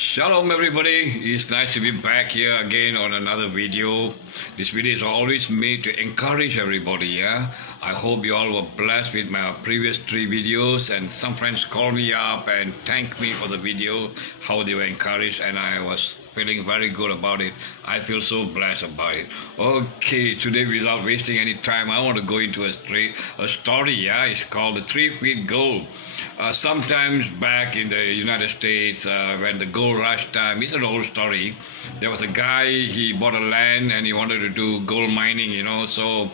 Shalom everybody, it's nice to be back here again on another video. This video is always made to encourage everybody, yeah. I hope you all were blessed with my previous 3 videos, and some friends called me up and thanked me for the video, how they were encouraged, and I was feeling very good about it. I feel so blessed about it. Okay, today without wasting any time, I want to go into a story, yeah. It's called the 3 feet goal. Sometimes back in the United States, when the gold rush time, it's an old story. There was a guy, he bought a land and he wanted to do gold mining, so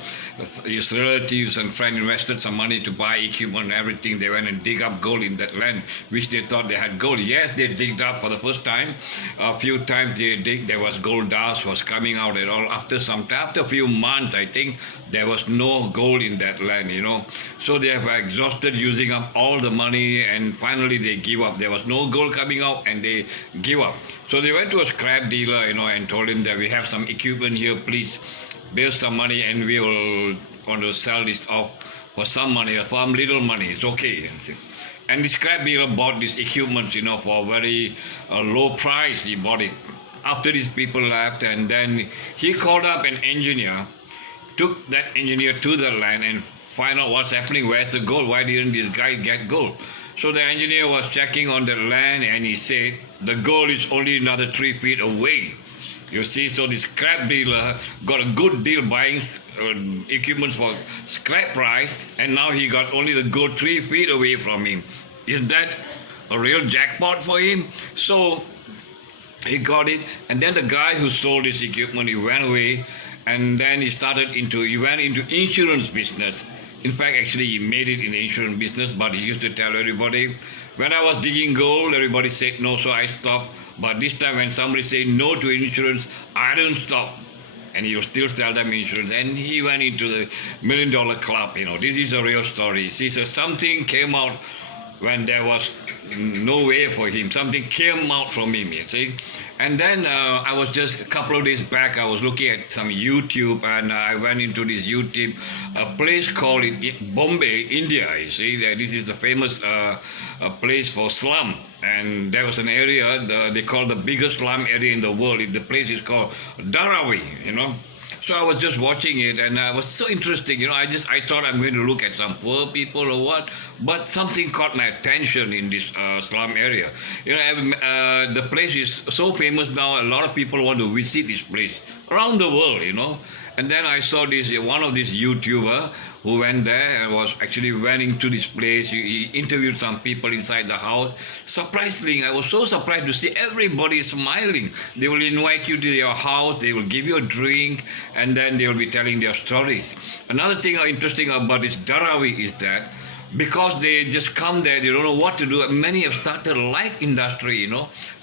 his relatives and friends invested some money to buy equipment and everything. They went and dig up gold in that land, which they thought they had gold. Yes, they digged up for the first time. A few times they dig, there was gold dust was coming out at all. After a few months, I think, there was no gold in that land, So they have exhausted using up all the money, and finally they give up. There was no gold coming out and they give up. So they went to a scrap dealer, and told him that we have some equipment here, please bear some money and we will want to sell this off for some money, for some little money, it's okay. And the scrap dealer bought this equipment, for a very low price. He bought it. After these people left, and then he called up an engineer, took that engineer to the land and find out what's happening, where's the gold, why didn't this guy get gold? So the engineer was checking on the land and he said, the gold is only another 3 feet away. You see, so the scrap dealer got a good deal buying equipment for scrap price, and now he got only the gold 3 feet away from him. Is that a real jackpot for him? So he got it, and then the guy who sold this equipment, he went away, and then he went into insurance business. In fact, actually, he made it in the insurance business, but he used to tell everybody, when I was digging gold, everybody said no, so I stopped. But this time when somebody said no to insurance, I didn't stop. And he will still sell them insurance. And he went into the $1 Million Club. This is a real story. See, so something came out when there was no way for him. Something came out from him, you see. And then I was just a couple of days back, I was looking at some YouTube, and I went into this YouTube, a place called Bombay, India, you see. This is the famous place for slum. And there was an area, they call the biggest slum area in the world. The place is called Dharavi, So I was just watching it, and it was so interesting, I thought I'm going to look at some poor people or what, but something caught my attention in this slum area. The place is so famous now, a lot of people want to visit this place around the world, And then I saw one of these YouTuber who went there and went into this place. He interviewed some people inside the house. Surprisingly, I was so surprised to see everybody smiling. They will invite you to their house, they will give you a drink, and then they will be telling their stories. Another thing interesting about this Dharavi is that because they just come there, they don't know what to do. Many have started light industry,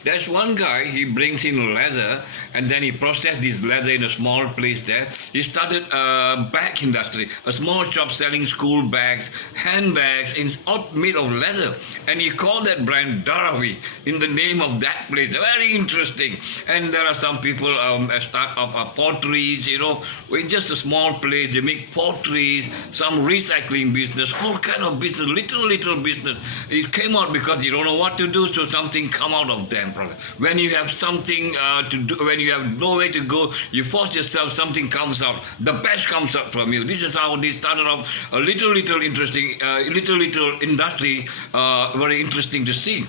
There's one guy, he brings in leather, and then he processed this leather in a small place there. He started a bag industry, a small shop selling school bags, handbags, all made of leather. And he called that brand Dharavi in the name of that place. Very interesting. And there are some people start up potteries, in just a small place. They make potteries, some recycling business, all kind of business, little business. It came out because you don't know what to do, so something come out of them. When you have something to do, when you have no way to go, you force yourself, something comes out. The best comes out from you. This is how they started off a little interesting, little industry, very interesting to see.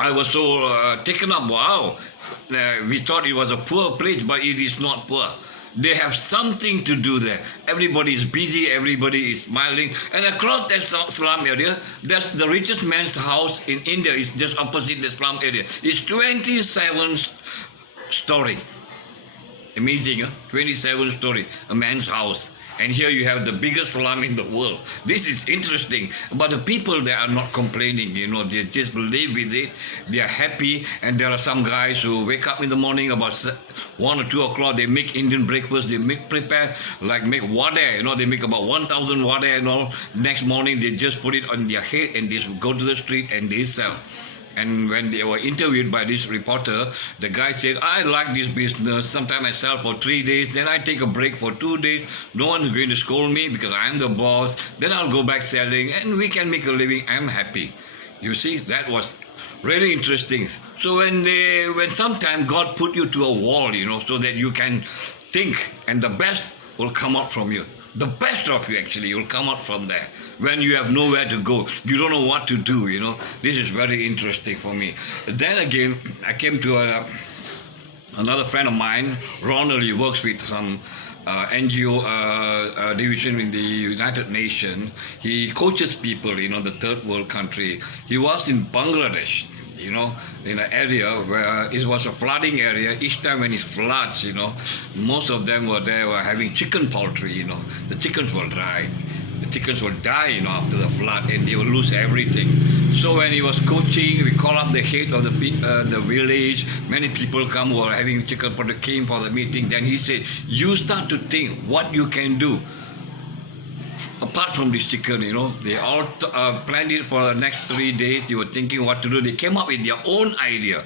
I was so taken up, wow. We thought it was a poor place, but it is not poor. They have something to do there. Everybody is busy, everybody is smiling. And across that slum area, that's the richest man's house in India is just opposite the slum area. It's 27 story. Amazing, huh? 27 story, a man's house. And here you have the biggest slum in the world. This is interesting. But the people, they are not complaining, they just live with it. They are happy. And there are some guys who wake up in the morning about 1 or 2 o'clock. They make Indian breakfast. They make vada, they make about 1,000 vada and all. Next morning, they just put it on their head and they go to the street and they sell. And when they were interviewed by this reporter, the guy said, I like this business. Sometimes I sell for 3 days, then I take a break for 2 days. No one's going to scold me because I'm the boss. Then I'll go back selling and we can make a living. I'm happy. You see, that was Really interesting. So when sometime God put you to a wall, so that you can think, and the best will come out from you. The best of you actually will come out from there. When you have nowhere to go, you don't know what to do. This is very interesting for me. Then again, I came to another friend of mine. Ronald, he works with some NGO division in the United Nations. He coaches people, the third world country. He was in Bangladesh, in an area where it was a flooding area. Each time when it floods, most of them were having chicken poultry, the chickens will die. The chickens will die, after the flood, and they will lose everything. So when he was coaching, we call up the head of the village. Many people come who are having chicken poultry, came for the meeting. Then he said, you start to think what you can do. Apart from this chicken, they all planned it for the next 3 days. They were thinking what to do. They came up with their own idea.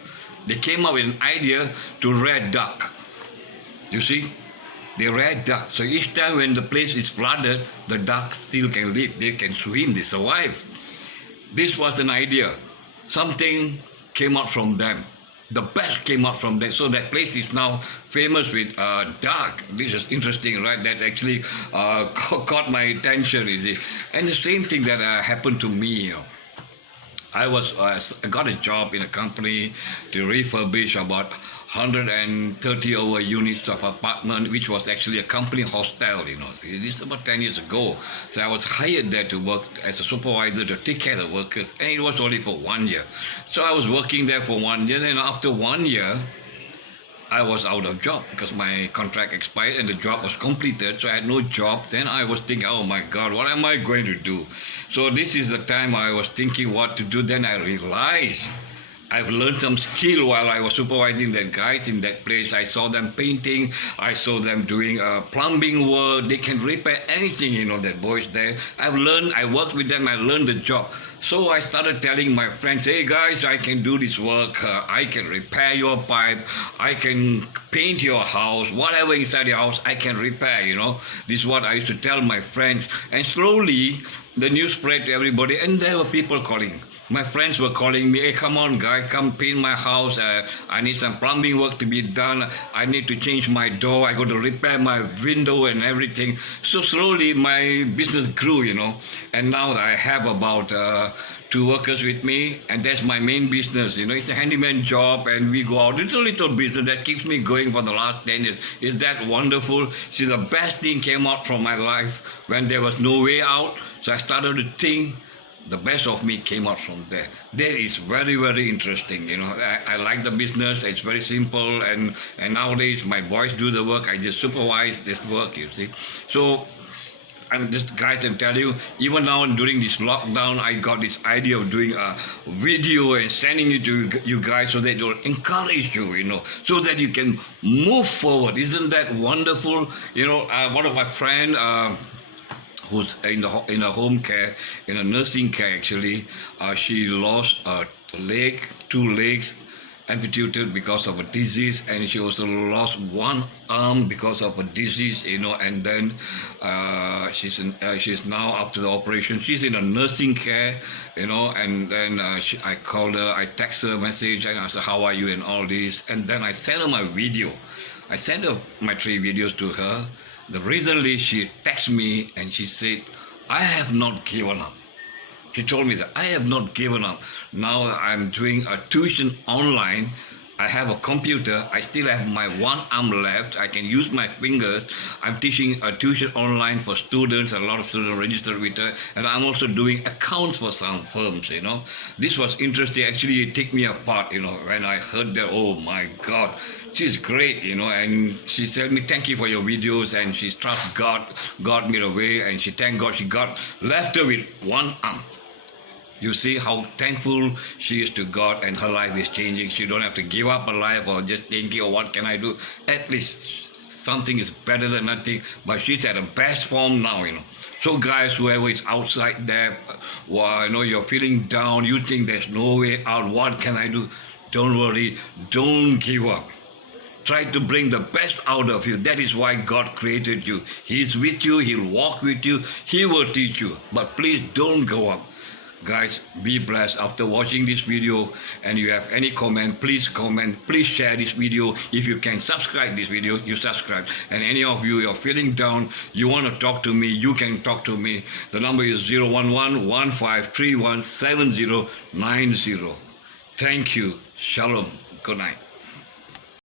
They came up with an idea to rear duck. You see? They rear duck. So each time when the place is flooded, the ducks still can live. They can swim. They survive. This was an idea. Something came out from them. The best came out from that. So that place is now famous with duck. This is interesting, right? That actually caught my attention, you see. And the same thing that happened to me, I got a job in a company to refurbish about 130 over units of apartment, which was actually a company hostel, This is about 10 years ago. So I was hired there to work as a supervisor to take care of the workers, and it was only for 1 year. So I was working there for 1 year, and after 1 year, I was out of job because my contract expired and the job was completed, so I had no job. Then I was thinking, oh my God, what am I going to do? So this is the time I was thinking what to do. Then I realized I've learned some skill while I was supervising the guys in that place. I saw them painting. I saw them doing plumbing work. They can repair anything, that boys there. I worked with them. I learned the job. So I started telling my friends, hey guys, I can do this work. I can repair your pipe. I can paint your house. Whatever inside your house, I can repair, This is what I used to tell my friends. And slowly, the news spread to everybody. And there were people calling. My friends were calling me, hey, come on, guy, come paint my house. I need some plumbing work to be done. I need to change my door. I got to repair my window and everything. So slowly, my business grew, And now I have about 2 workers with me, and that's my main business. It's a handyman job, and we go out. Little business that keeps me going for the last 10 years. Is that wonderful? See, the best thing came out from my life when there was no way out. So I started to think. The best of me came out from there. That is very, very interesting. I like the business. It's very simple, and nowadays my boys do the work. I just supervise this work, you see. So I'm just guys and tell you, even now during this lockdown, I got this idea of doing a video and sending it to you guys so that it will encourage you, so that you can move forward. Isn't that wonderful? One of my friends, who's in a home care, in a nursing care actually, she lost a leg, 2 legs amputated because of a disease, and she also lost 1 arm because of a disease, and then she's now after the operation, she's in a nursing care, and then I called her, I text her a message, and I asked her, how are you and all this, and then I sent her my video. I sent her my 3 videos to her. Recently, she texted me and she said, I have not given up. She told me that I have not given up. Now I'm doing a tuition online. I have a computer. I still have my 1 arm left. I can use my fingers. I'm teaching a tuition online for students. A lot of students registered with her. And I'm also doing accounts for some firms, This was interesting. Actually, it took me apart, when I heard that, oh my God. She's great, and she said me, thank you for your videos, and she trusts God. God made a way, and she thanked God. She got left her with 1 arm. You see how thankful she is to God, and her life is changing. She don't have to give up her life or just thinking, oh, what can I do? At least something is better than nothing, but she's at her best form now, So guys, whoever is outside there, you're feeling down, you think there's no way out, what can I do? Don't worry, don't give up. Try to bring the best out of you. That is why God created you. He is with you. He'll walk with you. He will teach you. But please don't go up. Guys, be blessed after watching this video. And you have any comment, please share this video. If you can subscribe this video, you subscribe. And any of you are feeling down, you want to talk to me, you can talk to me. The number is 011-1531-7090. Thank you. Shalom. Good night.